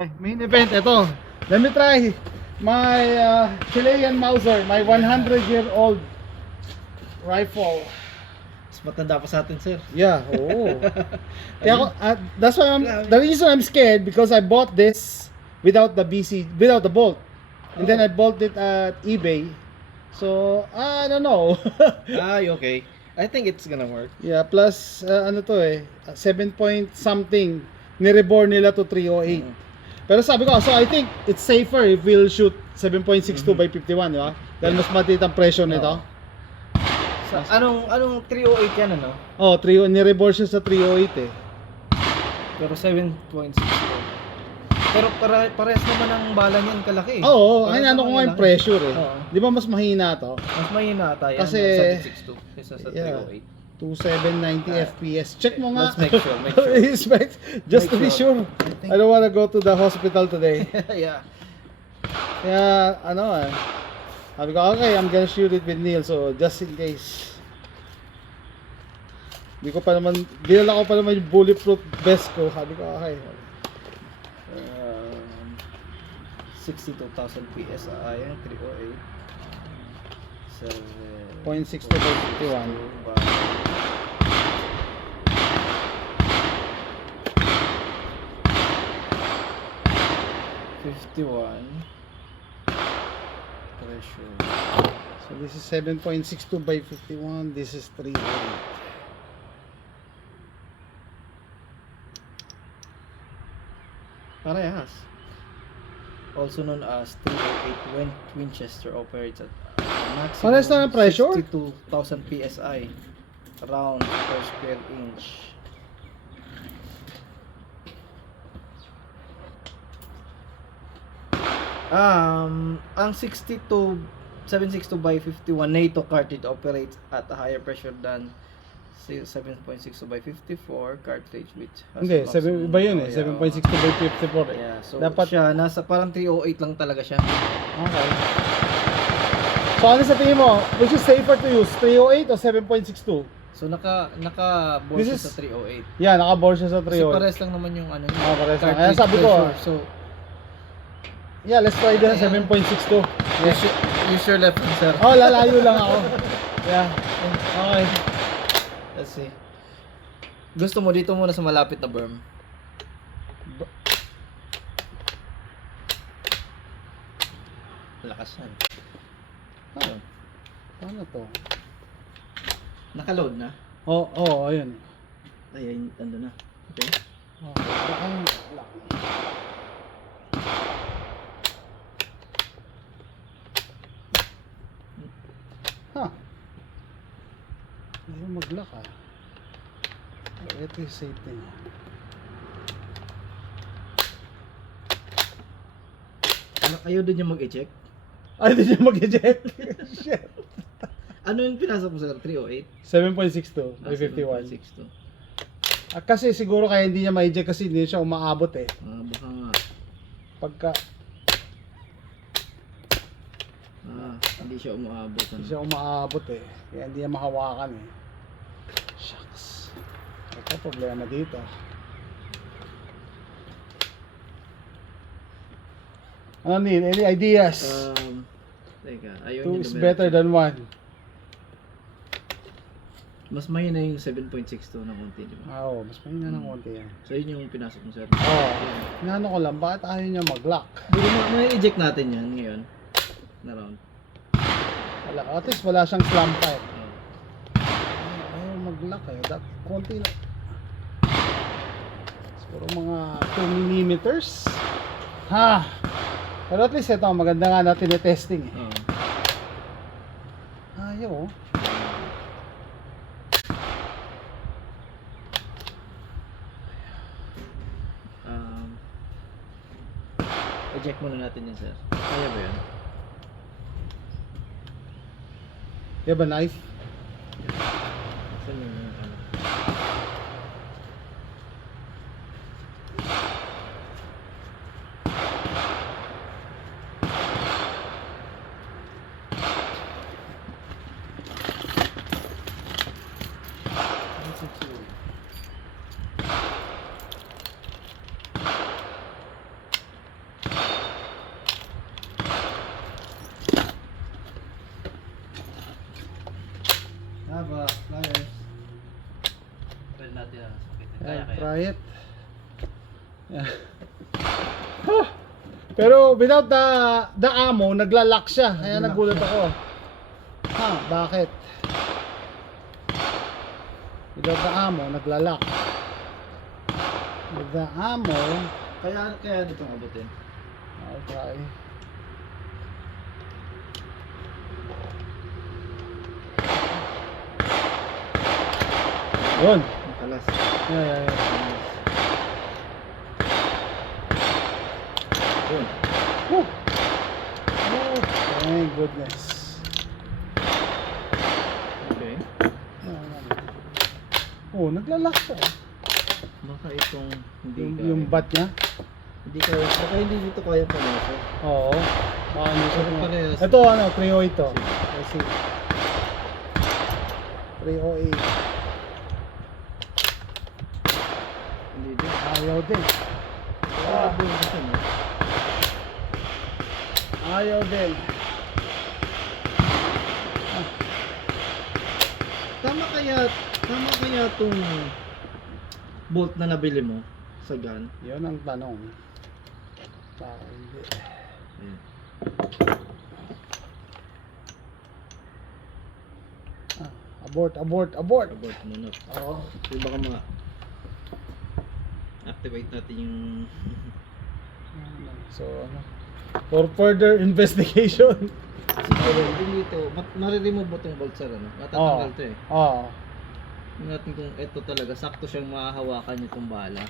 Main event, ito. Let me try my Chilean Mauser, my 100-year-old rifle. Mas matanda pa sa atin, sir. Yeah, oo. Kaya ako, that's why the reason I'm scared because I bought this without the without the bolt. And then I bought it at eBay. So, I don't know. Okay. I think it's gonna work. Yeah, plus ano to 7 point something ni-reborn nila to 308. Pero sabi ko, so I think it's safer if we'll shoot 7.62 by 51, di ba? Dahil mas matiit ang pressure nito. Sa anong 308 yan, ano? Oh, ni-reborn siya sa 308 eh. Pero 7.64. Pero parehas naman ang bala niyan kalaki. Oo, Parehas ay ano ko naman nga yung yung laki. pressure eh. Oo. Di ba mas mahina to? Mas mahina ata yan. Kasi- 762 kaysa sa Yeah. 308. 2790 FPS. Check mo nga. Let's make sure, make sure. Respect. Just to be Make sure. sure. I don't wanna go to the hospital today. Yeah. Kaya ano sabi ko, okay, I'm gonna shoot it with Neil, so just in case. Dinala ko pa naman yung bulletproof vest ko. Sabi ko, okay. 62,000 PSI, 308. 0.62 by 51. Pressure. So this is 7.62 by 51. This is 308. Parehas. Also known as 308 Winchester operates at maximum Parehas na ng pressure? 62,000 PSI round per square inch. Ang 762 by 51 NATO cartridge operates at a higher pressure than 7.62 by 54 cartridge which has Hindi, a maximum- iba yun eh. Oh, yeah, 7.62 by 54 eh. Yeah, so Dapat siya nasa parang 308 lang talaga siya. okay. So ano sa tingin mo? Which is safer to use? 308 o 7.62? So naka board This siya is- sa 308. Yeah, naka-bore siya sa Kasi 308. pares lang naman yung ano niya. Oh, pares lang. cartridge Kaya sabi ko, pressure. So Yeah, let's try the 7.62. use your left hand, sir. Oh, lalayo lang ako. Yeah. Okay. Let's see. Gusto mo dito muna sa malapit na berm. Lakas yan. Ah, paano to? Naka-load na. Ayun. Ayun, ando na. Okay. Oh, ang Hindi mo mag-lock ah. Ito yung safety niya. Ayaw din niya mag-eject. Ay, hindi niya mag-eject. Shit. Ano yung pinasok mo sa 308? 7.62 by 51. 7.62. Kasi siguro kaya hindi niya ma-eject kasi hindi siya umaabot eh. Baka nga. Pagka Hindi siya umaabot. hindi siya umaabot eh. Kaya hindi niya mahawakan eh. Shucks. Ito problema dito. Ano Neil? Any ideas? Teka, ayaw Two niya is dumiretso. better than one. Mas mahina yung 7.62 na konti, di ba? Oo, mas mahina ng konti yan. So yun yung pinasok mo sa Inaano ko lang, bakit ayaw niya mag-lock? May-eject natin yan ngayon. Na round. Wala, at least wala siyang slam pipe. Oh. Ayaw mag-lock eh. Konti lang. Siguro mga 2 millimeters. Ha! Pero at least ito, maganda nga natin i-testing eh. Oh. Ayaw oh. Eject muna natin yan, sir. Kaya ba yan? You have a knife? Saan yung ano? Try it. Yeah. Huh. Pero without the ammo, naglalak siya. Kaya nagulat ako. Ha, bakit? Without the ammo, naglalak. With the ammo, Kaya nitong abutin. I'll try. Yun. Makalas. Yeah. Yun. Woo. Oh, thank goodness. Okay. Oh, naglalak siya. Baka itong hindi Yung bat niya. baka hindi dito kaya pumasok. Oo. Baka hindi siya Bakit parehas? Ito ano, 308 to. Let's see. 308. Hindi din. Ayaw din. Ayaw din. Tama kaya tong bolt na nabili mo sa gun? Yun ang tanong. Baka hindi. Abort. Abort muna. Oo. So baka activate natin yung So, ano? For further investigation. siguro din dito, mariremove mo tong bolt sir, ano? Matatanggal to eh. Oo. Tingnan natin kung ito talaga sakto siyang mahahawakan itong bala.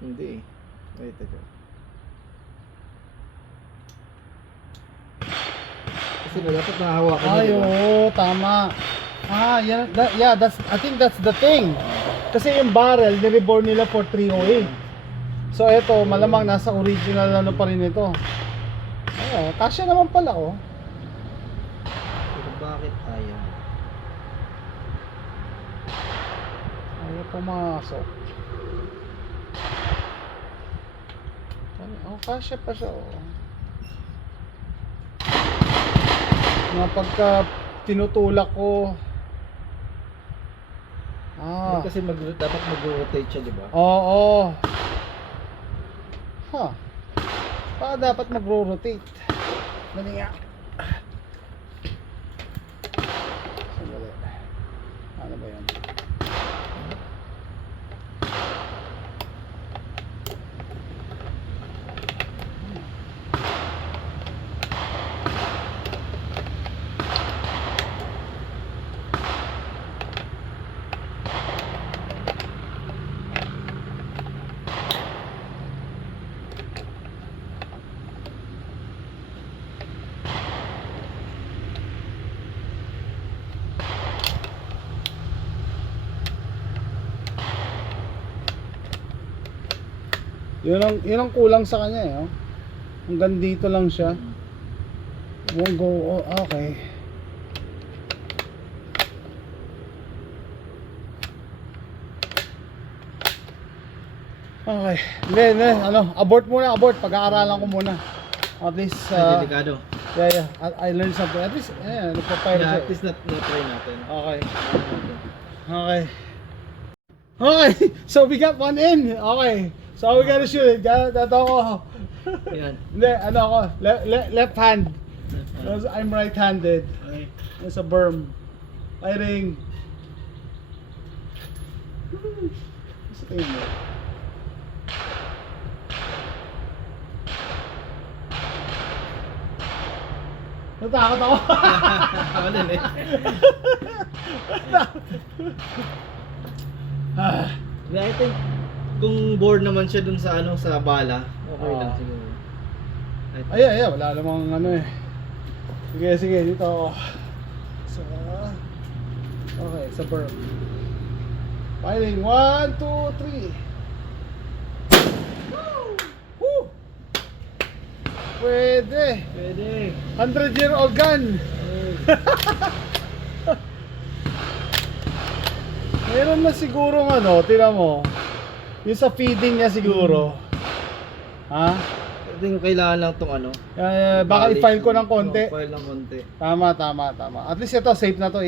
Hindi eh. Wait a Kasi dapat mahahawakan niya, Ay, diba? oo, tama. I think that's the thing. Kasi yung barrel, nireborn nila for 308. So ito, malamang nasa original ano pa rin ito. Kasya naman pala oh. Pero bakit ayaw? Ayaw pumasok. Kasya pa siya oh. Nga pagka tinutulak ko. Kasi dapat mag-rotate siya, di ba? Oo. Dapat magro-rotate. Dali nga. Sandali. Ano ba yan? Yun ang kulang sa kanya eh. Oh. Hanggang dito lang siya. Won't go. Oh, okay. Okay. Hindi. Abort muna, abort. Pag-aaralan ko muna. At least, Delikado. yeah. I learned something. At least, nagpa-fire siya. At least na-try natin. Okay. Okay. So we got one in. Okay. So we gotta shoot it. Dato ako. Ayan. Hindi, ako. Left hand. Because I'm right-handed. Okay. It's a berm. Firing. Sa tingin mo? Natakot ako. Ako din eh. I think kung bored naman siya dun sa sa bala, okay lang siguro. Ay, wala namang ano eh. Sige, dito ako. So, okay, sa berm. Firing, 1, 2, 3. Woo! Pwede. 100-year-old gun. Meron na siguro tira mo. Yung sa feeding niya siguro. Ha? I think kailangan lang tong Baka i-file ko ng konti. File ng konti. Tama. At least ito, safe na to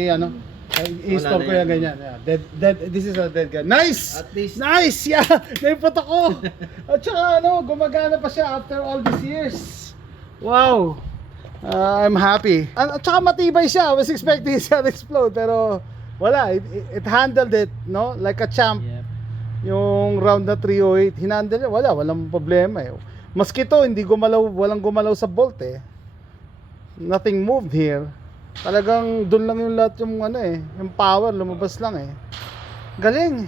I-install ko na yan ganyan. Yeah. This is a dead gun. Nice! At least, Nice! Yeah! Naipot ako! At saka gumagana pa siya after all these years. Wow! I'm happy. At saka matibay siya. I was expecting siya to explode pero wala. It handled it, no? Like a champ. yep. Yung round na 308, hinandle niya. Walang problema eh. Maski to, walang gumalaw sa bolt eh. Nothing moved here. Talagang doon lang yung lahat yung yung power lumabas lang eh. Galing.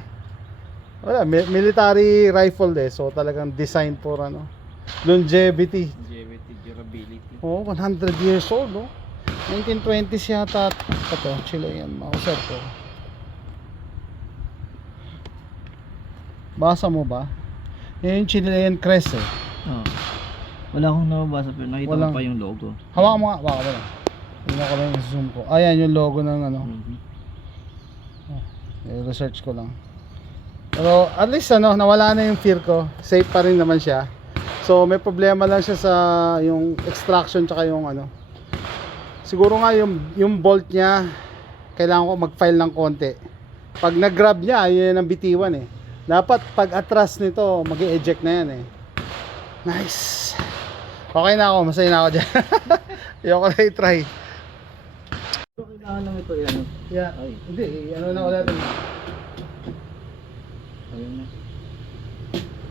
Wala, military rifle eh. So talagang design for longevity. Durability. Oh, 100 years old, no? 1920s yata. Ito, Chilean Mauser ko. Basa mo ba? Yan yung Chilean crest eh. Oh. Wala akong nababasa pero nakita Walang- ko pa yung logo. Hawakan mo nga, hawakan mo lang. Tingnan ko lang yung zoom ko. Ayan yung logo ng research ko lang. Pero at least nawala na yung fear ko. Safe pa rin naman siya. So may problema lang siya sa yung extraction tsaka yung siguro nga yung bolt niya kailangan ko mag-file ng konti. Pag nag-grab niya, yun ang bitiwan eh. Dapat pag atras nito, mag-eject na yan eh. Nice. Okay na ako, masaya na ako dyan. Ayoko na i-try. So, kailangan lang ito yan. Yeah, Ay. hindi, na ulit. Ayun na.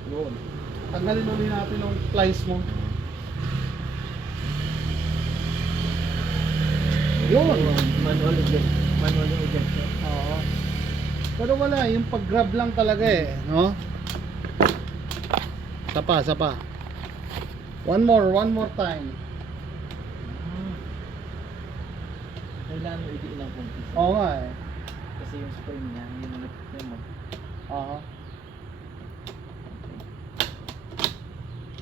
Yun. Tanggalin ulit natin yung plies mo. Yun. Manual eject. Oo. Pero wala, yung pag-grab lang talaga eh, no? Sapa. One more time. Kailangan mo idiin ang konti. Oo nga eh. Kasi yung spring niya, yung nalapit mo. Oo.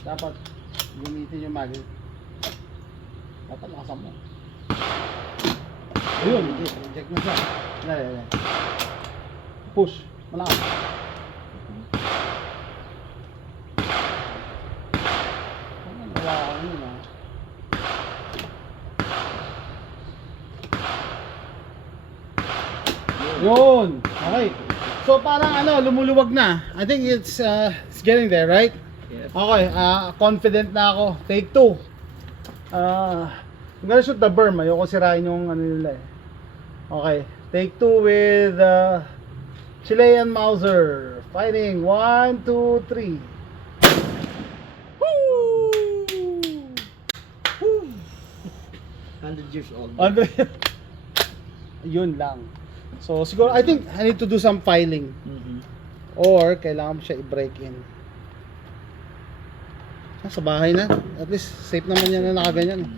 Dapat gamitin yung magnet. Dapat lakasan mo. Ayun, eject na siya. Dali. Push. Malakas. Wala ako yun ah. Yun. Okay. So parang lumuluwag na. I think it's getting there, right? Yep. Okay, confident na ako. Take 2. I'm gonna shoot the berm. Ayoko sirain yung nila eh. Okay, take 2 with Chilean Mauser. Fighting. 1, 2, 3. Woo! Woo! 100 years old. Yun lang. So siguro, I think I need to do some filing. Mhm. Or kailangan mo siya i-break in. Sa bahay na. At least safe naman yan na nakaganyan eh.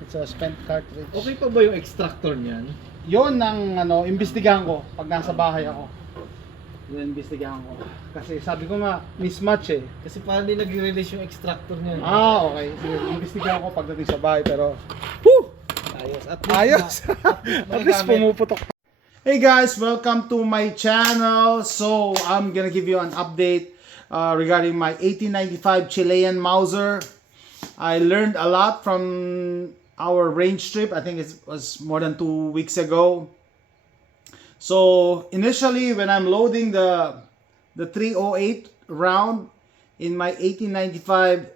It's a spent cartridge. Okay pa ba yung extractor niyan? Yun ang imbestigahan ko pag nasa bahay ako. Yun imbestigahan ko. Kasi sabi ko nga, mismatch eh. Kasi parang di nag-release yung extractor niyan. Okay. Sige, imbestigahan ko pagdating sa bahay pero whew! Ayos. Ayos! At least pumuputok. Hey guys, welcome to my channel. So, I'm gonna give you an update regarding my 1895 Chilean Mauser. I learned a lot from our range trip. I think it was more than 2 weeks ago. So initially, when I'm loading the 308 round in my 1895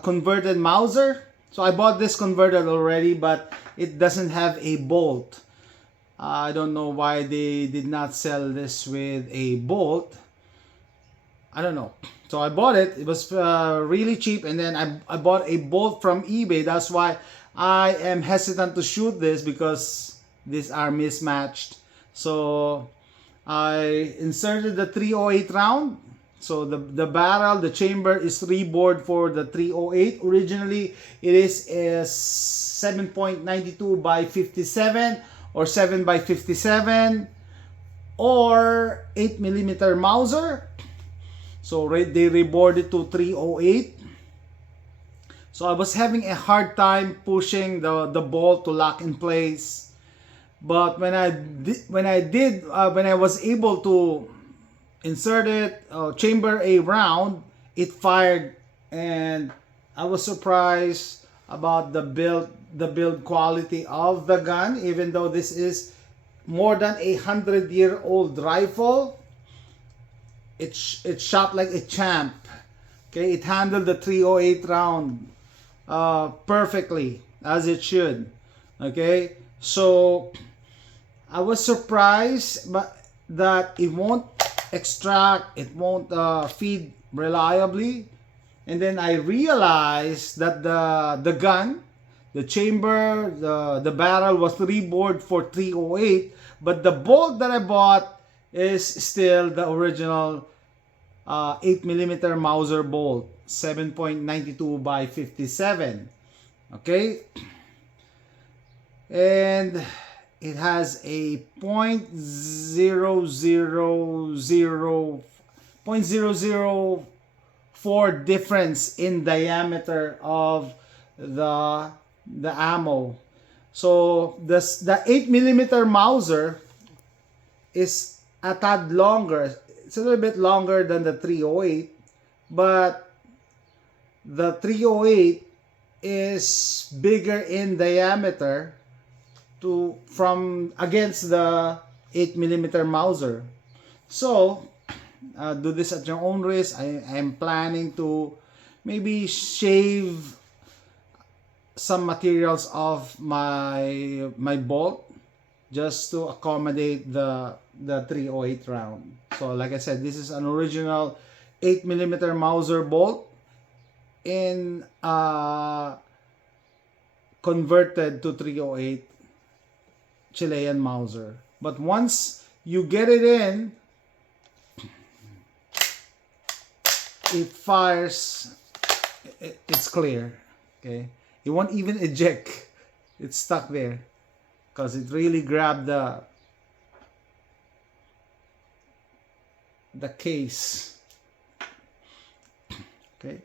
converted Mauser, so I bought this converted already, but it doesn't have a bolt. I don't know why they did not sell this with a bolt. I don't know. So I bought it. It was really cheap, and then I bought a bolt from eBay. That's why I am hesitant to shoot this, because these are mismatched. So I inserted the 308 round. So the barrel, the chamber is rebored for the 308. Originally, it is a 7.92 by 57 or 7 by 57 or 8mm Mauser. So they reboarded to 308. So I was having a hard time pushing the bolt to lock in place. But when I was able to insert it, chamber a round, it fired, and I was surprised about the build quality of the gun. Even though this is more than 100-year-old rifle. It shot like a champ. Okay, it handled the 308 round perfectly, as it should. Okay, so I was surprised but that it won't extract, it won't feed reliably. And then I realized that the gun, the chamber, the barrel was rebored for 308, but the bolt that I bought is still the original 8mm Mauser bolt, 7.92 by 57. Okay, and it has a 0.004 difference in diameter of the ammo. So the 8mm Mauser is a tad longer. It's a little bit longer than the 308, but the 308 is bigger in diameter from against the 8mm Mauser. So do this at your own risk. I am planning to maybe shave some materials of my bolt just to accommodate the 308 round. So like I said, this is an original 8mm Mauser bolt in converted to 308 Chilean Mauser. But once you get it in, it fires, it's clear. Okay, it won't even eject, it's stuck there because it really grabbed the case. Okay,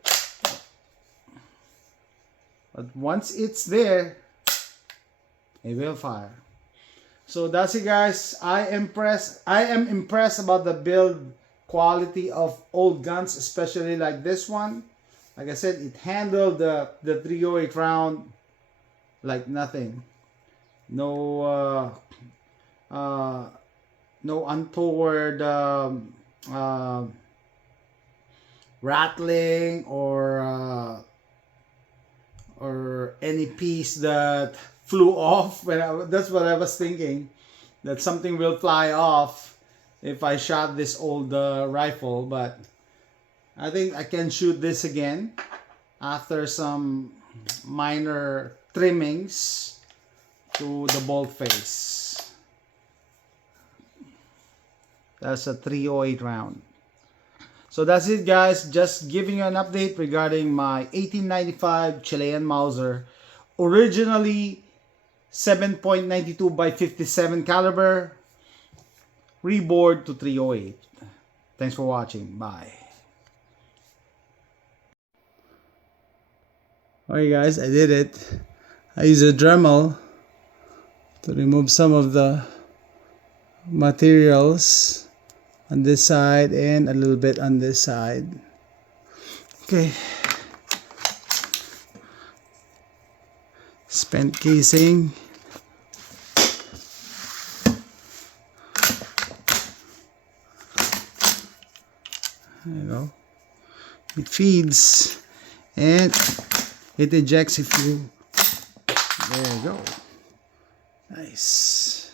but once it's there, it will fire. So that's it, guys. I am impressed about the build quality of old guns, especially like this one. Like I said, it handled the 308 round like nothing. No untoward rattling or any piece that flew off. That's what I was thinking, that something will fly off if I shot this old rifle. But I think I can shoot this again after some minor trimmings to the bolt face. That's a 308 round. So that's it, guys. Just giving you an update regarding my 1895 Chilean Mauser, originally 7.92 by 57 caliber, rebored to 308. Thanks for watching. Bye. Alright, guys, I did it. I used a Dremel to remove some of the materials on this side and a little bit on this side. Okay. Spent casing. There you go. It feeds and it ejects if you. There you go. Nice.